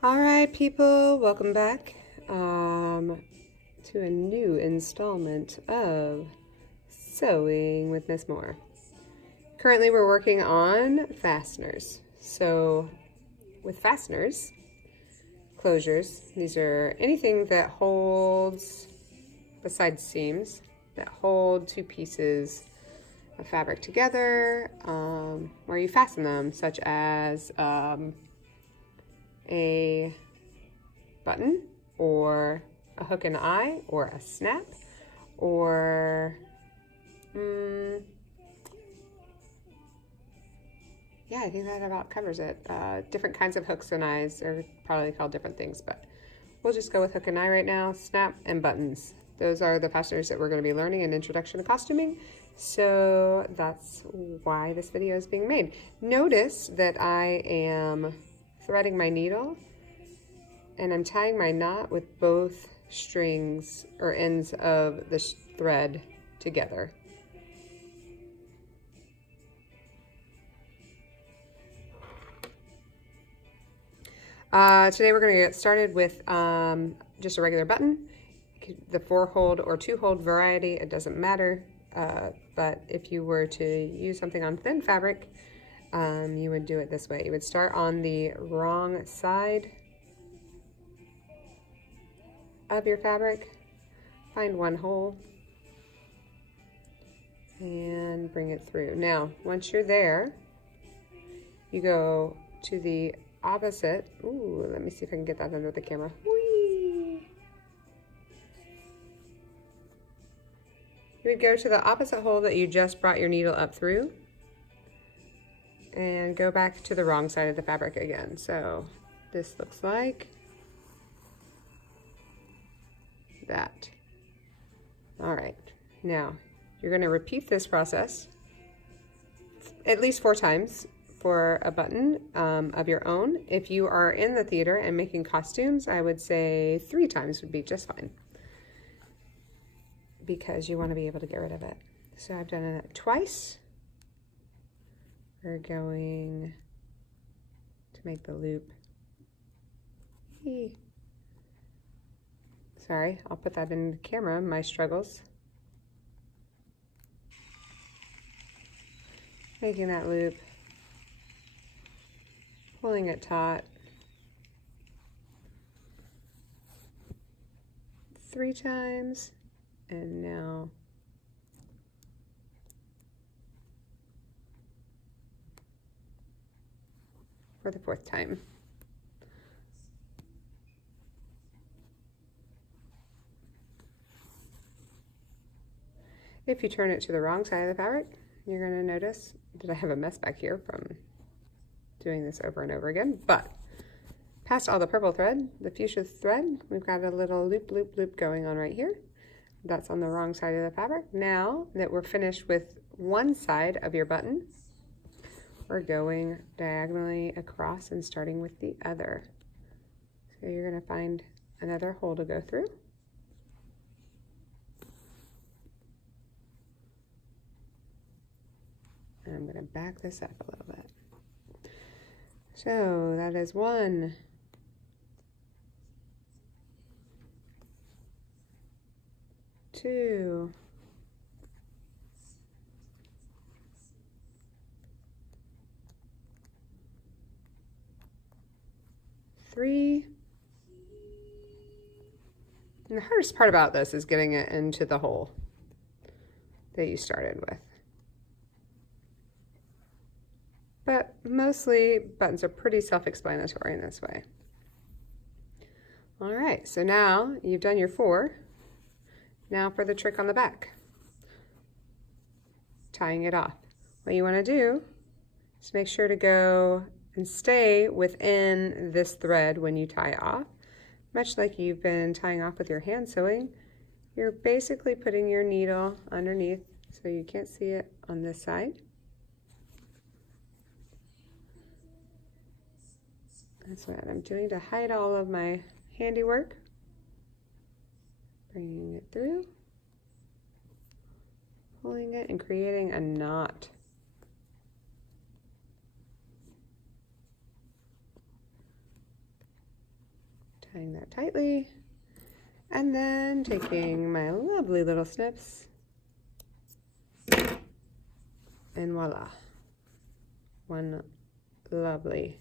All right, people, welcome back to a new installment of Sewing with Miss Moore. Currently, we're working on fasteners. So, with fasteners, closures, these are anything that holds, besides seams, that hold two pieces of fabric together, where you fasten them, such as a button or a hook and eye or a snap or yeah, I think that about covers it. Different kinds of hooks and eyes are probably called different things, but we'll just go with hook and eye right now. Snap and buttons, those are the fasteners that we're going to be learning in Introduction to Costuming, so that's why this video is being made. Notice that I am threading my needle and I'm tying my knot with both strings or ends of the thread together. Today we're going to get started with just a regular button. The 4-hold or 2-hold variety, it doesn't matter, but if you were to use something on thin fabric, you would do it this way. You would start on the wrong side of your fabric, find one hole, and bring it through. Now, once you're there, you go to the opposite. Ooh, let me see if I can get that under the camera. Whee! You would go to the opposite hole that you just brought your needle up through and go back to the wrong side of the fabric again. So this looks like that. All right, now you're going to repeat this process at least 4 times for a button of your own. If you are in the theater and making costumes, I would say 3 times would be just fine, because you want to be able to get rid of it. So I've done it twice. We're going to make the loop. Sorry, I'll put that in the camera, my struggles. Making that loop, pulling it taut 3 times, and now for the 4th time. If you turn it to the wrong side of the fabric, you're going to notice that I have a mess back here from doing this over and over again. But past all the purple thread, the fuchsia thread, we've got a little loop, loop, loop going on right here. That's on the wrong side of the fabric. Now that we're finished with one side of your button, we're going diagonally across and starting with the other. So you're going to find another hole to go through. And I'm going to back this up a little bit. So that is 1, 2, 3. And the hardest part about this is getting it into the hole that you started with. But mostly buttons are pretty self-explanatory in this way. All right, so now you've done your 4. Now for the trick on the back, tying it off. What you want to do is make sure to go and stay within this thread when you tie off, much like you've been tying off with your hand sewing. You're basically putting your needle underneath so you can't see it on this side. That's what I'm doing to hide all of my handiwork. Bringing it through, pulling it, and creating a knot. tying that tightly, and then taking my lovely little snips, and voila, one lovely